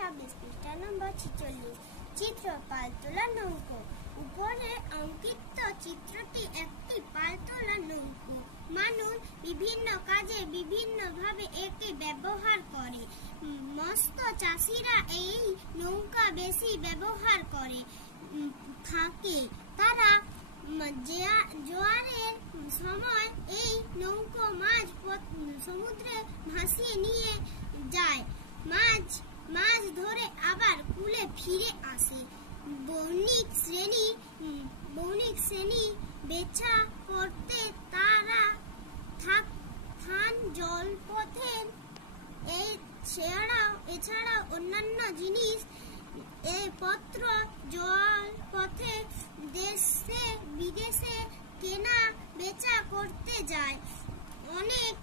26 পৃষ্ঠা নম্বর 46 চিত্র পালতোলা নৌকো। উপরে অঙ্কিত চিত্রটি একটি পালতোলা নৌকো। মানুষ বিভিন্ন কাজে বিভিন্নভাবে একে ব্যবহার করে। মস্ত চাষিরা এই নৌকা বেশি ব্যবহার করে থাকে। তারা জোয়ারের সময় এই নৌকো মাছ সমুদ্রে ভাসিয়ে নিয়ে যায়। মাছ ধরে আবার কূলে ফিরে আসে। বণিক শ্রেণী বেচা করতে তারা থান জলপথের এছাড়াও অন্যান্য জিনিস পত্র জলপথে দেশে বিদেশে কেনা বেচা করতে যায়। অনেক